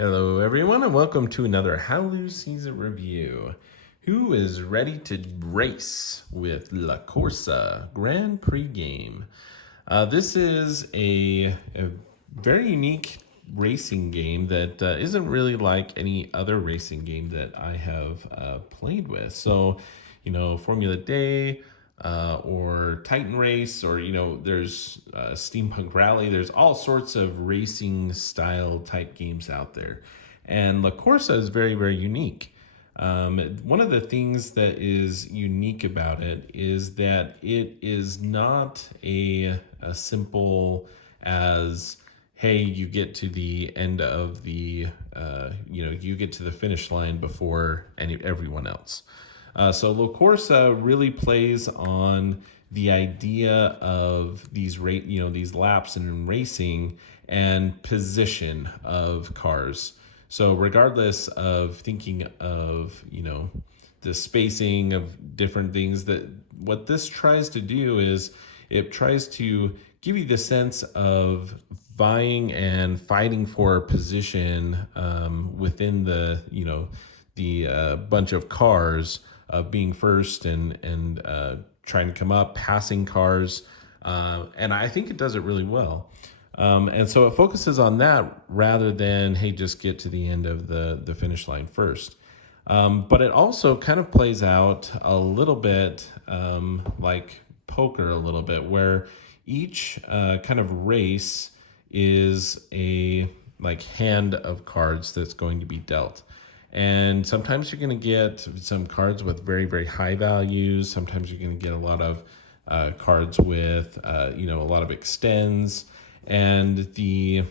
Hello everyone and welcome to another Halloween season review. Who is ready to race with LACORSA Grand Prix game? This is a very unique racing game that isn't really like any other racing game that I have played with. So, Formula Day, or Titan Race, or there's Steampunk Rally. There's all sorts of racing style type games out there, and La Corsa is very, very unique. One of the things that is unique about it is that it is not a simple as, hey, you get to the end of the you get to the finish line before everyone else. So La Corsa really plays on the idea of these these laps in racing and position of cars. So regardless of thinking of the spacing of different things, that what this tries to do is it tries to give you the sense of vying and fighting for a position within the bunch of cars, of being first and trying to come up, passing cars, and I think it does it really well. And so it focuses on that rather than, hey, just get to the end of the finish line first. But it also kind of plays out a little bit like poker, a little bit, where each kind of race is a hand of cards that's going to be dealt. And sometimes you're going to get some cards with very, very high values. Sometimes you're going to get a lot of cards with, a lot of extends. And the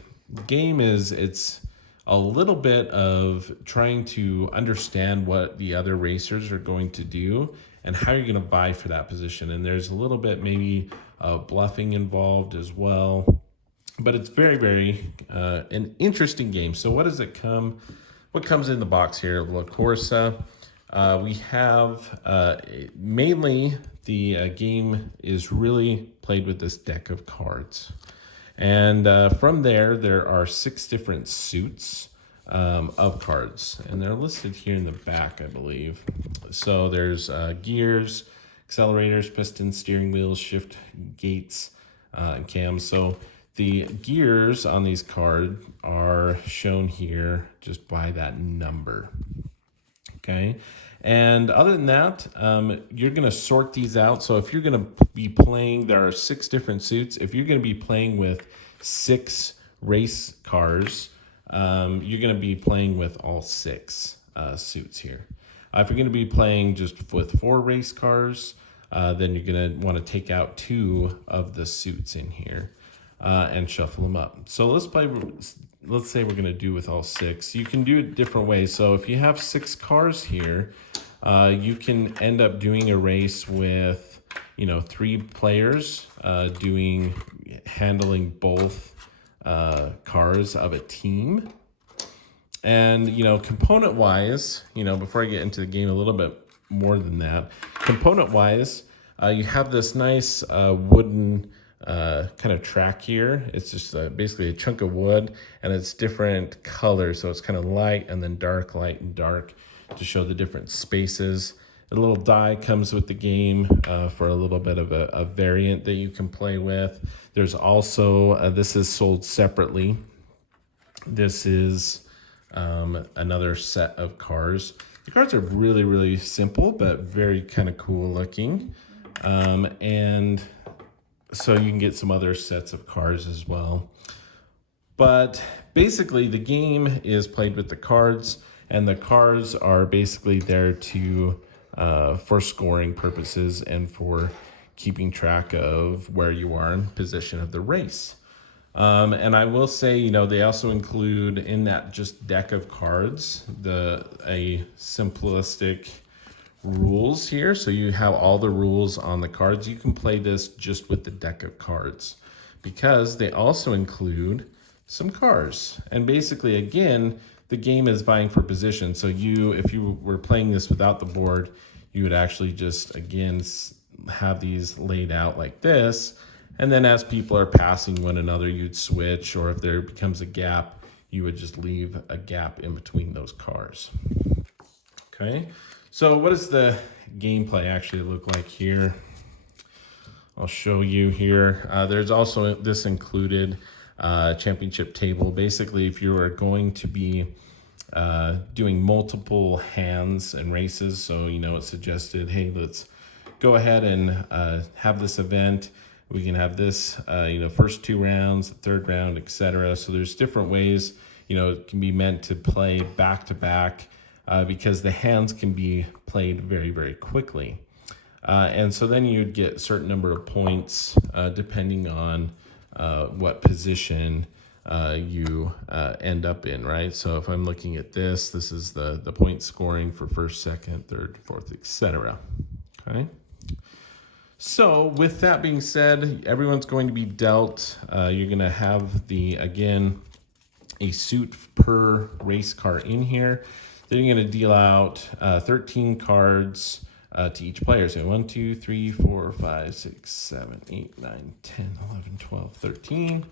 game it's a little bit of trying to understand what the other racers are going to do and how you're going to vie for that position. And there's a little bit maybe bluffing involved as well. But it's very, very an interesting game. So what comes in the box here of La Corsa? We have mainly the game is really played with this deck of cards. And from there are 6 different suits of cards. And they're listed here in the back, I believe. So there's gears, accelerators, pistons, steering wheels, shift gates, and cams. So the gears on these cards are shown here just by that number. Okay. And other than that, you're going to sort these out. So if you're going to be playing, there are 6 different suits. If you're going to be playing with 6 race cars, you're going to be playing with all 6 suits here. If you're going to be playing just with 4 race cars, then you're going to want to take out 2 of the suits in here and shuffle them up. So let's say we're going to do with all 6. You can do it different ways. So if you have 6 cars here, you can end up doing a race with 3 players handling both cars of a team. And component wise, before I get into the game a little bit more than that, component wise, you have this nice wooden kind of track here. It's just basically a chunk of wood, and it's different colors. So it's kind of light and then dark, light and dark, to show the different spaces. A little die comes with the game for a little bit of a variant that you can play with. There's also, this is sold separately. This is another set of cars. The cards are really, really simple, but very kind of cool looking. And so you can get some other sets of cards as well. But basically the game is played with the cards, and the cards are basically there to for scoring purposes and for keeping track of where you are in position of the race. And I will say, they also include in that just deck of cards a simplistic rules here. So you have all the rules on the cards. You can play this just with the deck of cards because they also include some cars. And basically, again, the game is vying for position. So if you were playing this without the board, you would actually just, again, have these laid out like this. And then as people are passing one another, you'd switch, or if there becomes a gap, you would just leave a gap in between those cars. Okay, so what does the gameplay actually look like here? I'll show you here. There's also this included championship table. Basically, if you are going to be doing multiple hands and races, so it's suggested, hey, let's go ahead and have this event. We can have this, first 2 rounds, third round, etc. So there's different ways, it can be meant to play back to back because the hands can be played very, very quickly. And so then you'd get a certain number of points depending on what position you end up in, right? So if I'm looking at this is the point scoring for first, second, third, fourth, etc. Okay. So with that being said, everyone's going to be dealt. You're going to have again, a suit per race car in here. Then you're going to deal out 13 cards to each player. So 1, 2, 3, 4, 5, 6, 7, 8, 9, 10, 11, 12, 13.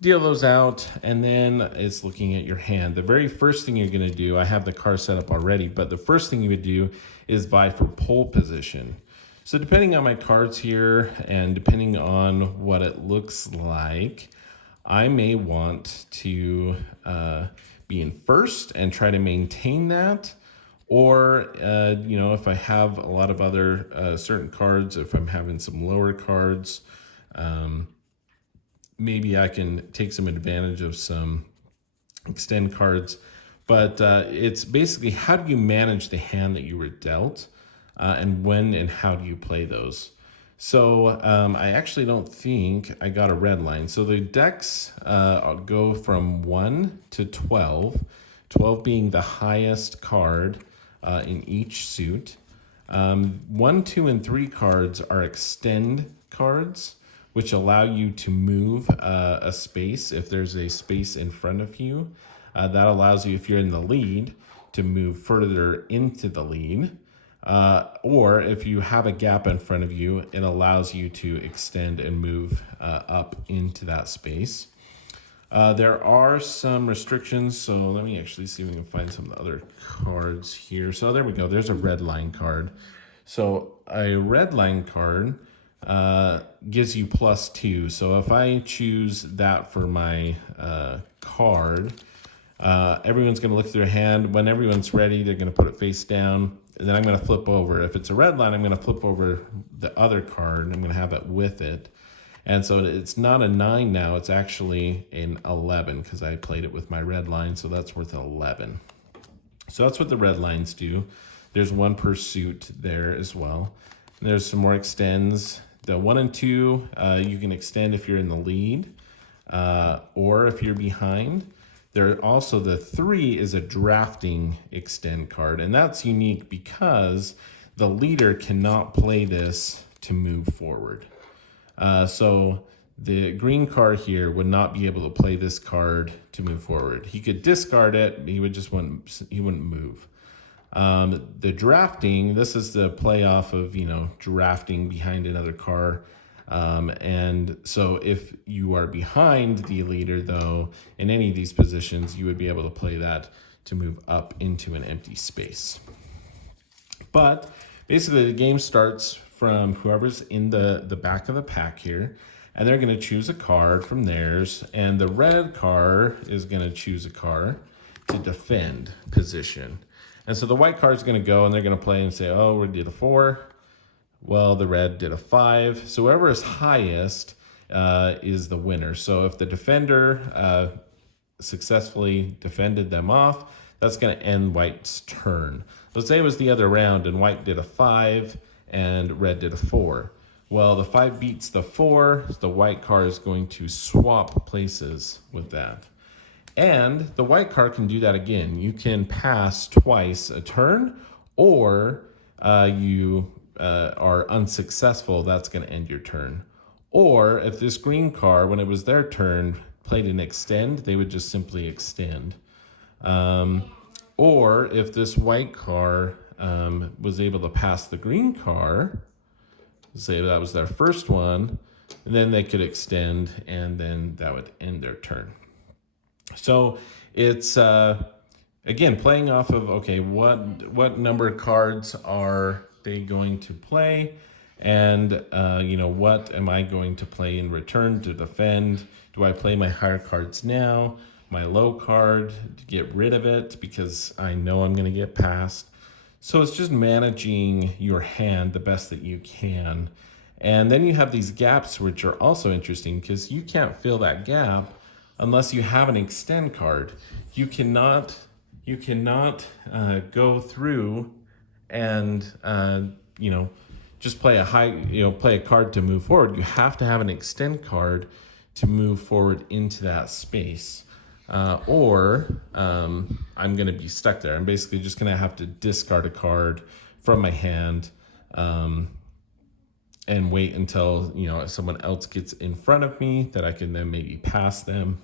Deal those out, and then it's looking at your hand. The very first thing you're going to do, I have the car set up already, but the first thing you would do is vie for pole position. So depending on my cards here and depending on what it looks like, I may want to be in first and try to maintain that. Or, if I have a lot of other certain cards, if I'm having some lower cards, maybe I can take some advantage of some extend cards. But it's basically, how do you manage the hand that you were dealt? And when and how do you play those? So I actually don't think I got a red line. So the decks go from 1 to 12, 12 being the highest card in each suit. 1, 2, and 3 cards are extend cards, which allow you to move a space if there's a space in front of you. That allows you, if you're in the lead, to move further into the lead. Or if you have a gap in front of you, it allows you to extend and move up into that space. There are some restrictions, so let me actually see if we can find some of the other cards here. So there we go, there's a red line card. So a red line card gives you +2. So if I choose that for my card, everyone's going to look through their hand. When everyone's ready, they're going to put it face down. And then I'm going to flip over. If it's a red line, I'm going to flip over the other card. And I'm going to have it with it. And so it's not a 9 now. It's actually an 11 because I played it with my red line. So that's worth 11. So that's what the red lines do. There's 1 per suit there as well. And there's some more extends. The 1 and 2, you can extend if you're in the lead or if you're behind. There also, the 3 is a drafting extend card, and that's unique because the leader cannot play this to move forward. So the green card here would not be able to play this card to move forward. He could discard it, he wouldn't move. The drafting, this is the playoff of, drafting behind another car. And so if you are behind the leader, though, in any of these positions, you would be able to play that to move up into an empty space. But basically, the game starts from whoever's in the back of the pack here, and they're going to choose a card from theirs, and the red car is going to choose a car to defend position. And so the white card is going to go, and they're going to play and say, oh, we did a 4. Well, the red did a 5. So whoever is highest is the winner. So if the defender successfully defended them off, that's going to end white's turn. Let's say it was the other round and white did a 5 and red did a 4. Well, the 5 beats the 4. So the white card is going to swap places with that. And the white card can do that again. You can pass twice a turn, or you are unsuccessful, that's going to end your turn. Or if this green car, when it was their turn, played an extend, they would just simply extend. Or if this white car was able to pass the green car, say that was their first one, then they could extend, and then that would end their turn. So it's again playing off of, okay, what number of cards are they going to play, and what am I going to play in return to defend? Do I play my higher cards now, my low card to get rid of it because I know I'm going to get passed? So it's just managing your hand the best that you can. And then you have these gaps, which are also interesting because you can't fill that gap unless you have an extend card. You cannot go through and just play play a card to move forward. You have to have an extend card to move forward into that space. Or I'm going to be stuck there. I'm basically just going to have to discard a card from my hand and wait until someone else gets in front of me that I can then maybe pass them.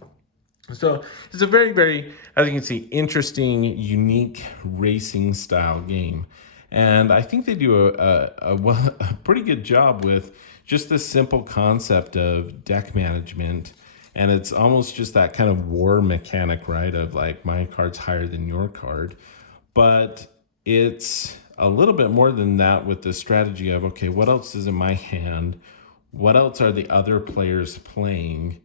So it's a very, very, as you can see, interesting, unique racing style game. And I think they do a pretty good job with just the simple concept of deck management. And it's almost just that kind of war mechanic, right? Of like, my card's higher than your card. But it's a little bit more than that with the strategy of, okay, what else is in my hand? What else are the other players playing?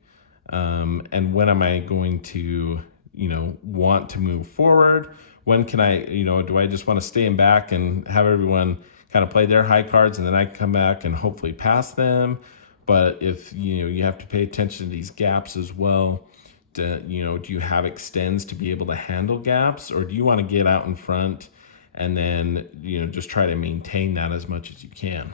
And when am I going to, want to move forward? When can I, do I just want to stay in back and have everyone kind of play their high cards and then I come back and hopefully pass them? But if, you have to pay attention to these gaps as well. Do you have extends to be able to handle gaps, or do you want to get out in front and then, just try to maintain that as much as you can?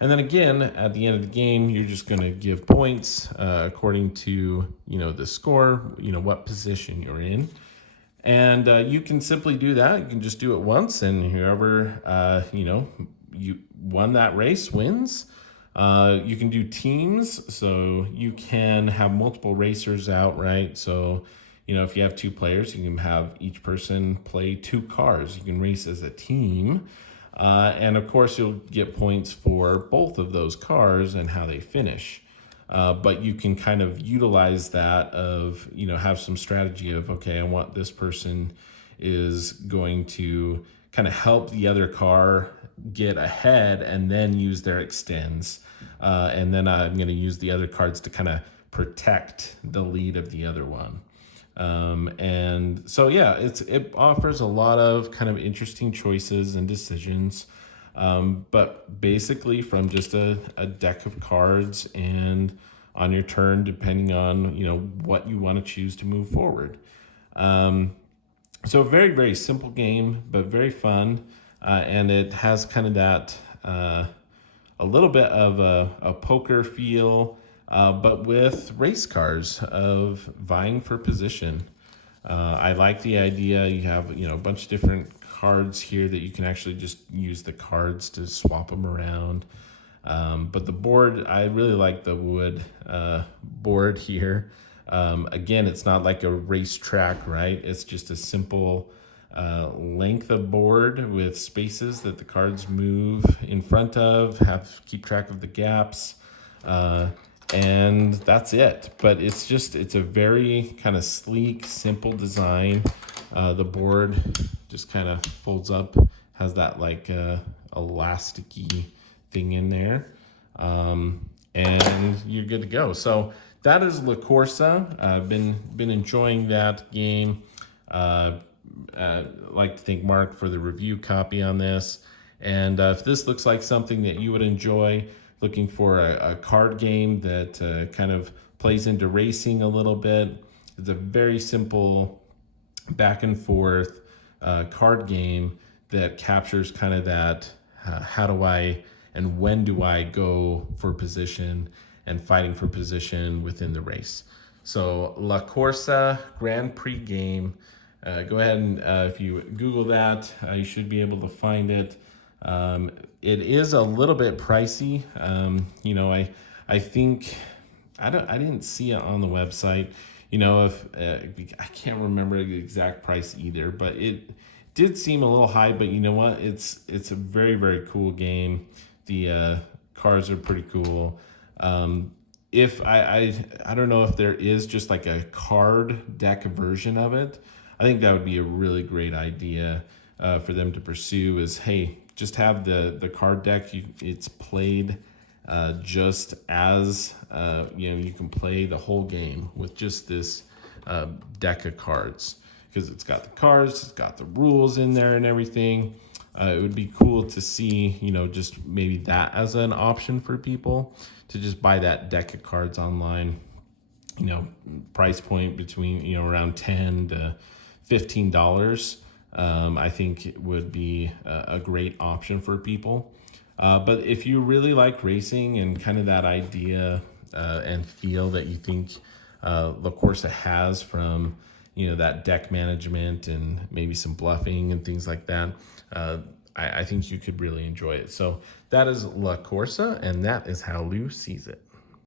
And then again, at the end of the game, you're just going to give points according to, the score, what position you're in. And you can simply do that. You can just do it once, and whoever, you won that race wins. You can do teams, so you can have multiple racers out, right? So, if you have two players, you can have each person play two cars. You can race as a team. And of course, you'll get points for both of those cars and how they finish. But you can kind of utilize that of, have some strategy of, okay, I want this person is going to kind of help the other car get ahead and then use their extends. And then I'm going to use the other cards to kind of protect the lead of the other one. And so, yeah, it offers a lot of kind of interesting choices and decisions. But basically from just a deck of cards, and on your turn, depending on, what you want to choose to move forward. So a very, very simple game, but very fun. And it has kind of that, a little bit of a poker feel, but with race cars of vying for position. I like the idea. You have, a bunch of different cards here that you can actually just use the cards to swap them around. But the board, I really like the wood board here. Again, it's not like a racetrack, right? It's just a simple length of board with spaces that the cards move in front of, keep track of the gaps. And that's it. But it's a very kind of sleek, simple design. The board just kind of folds up, has that like elasticy thing in there. And you're good to go. So that is LACORSA. I've been enjoying that game. I'd like to thank Mark for the review copy on this. And if this looks like something that you would enjoy, looking for a card game that kind of plays into racing a little bit, it's a very simple back and forth card game that captures kind of that how do I and when do I go for position and fighting for position within the race. So LACORSA Grand Prix game. Go ahead and if you Google that, you should be able to find it. It is a little bit pricey. I think I didn't see it on the website. If I can't remember the exact price either, but it did seem a little high. But you know what? It's a very, very cool game. The cars are pretty cool. if I don't know if there is just like a card deck version of it. I think that would be a really great idea for them to pursue. Is, hey, just have the card deck. It's played just as you can play the whole game with just this deck of cards, because it's got the cards, it's got the rules in there and everything. It would be cool to see, just maybe that as an option for people to just buy that deck of cards online. Price point between around $10 to $15. I think it would be a great option for people. But if you really like racing and kind of that idea and feel that you think LACORSA has from that deck management and maybe some bluffing and things like that, I think you could really enjoy it. So that is LACORSA, and that is how Lou sees it.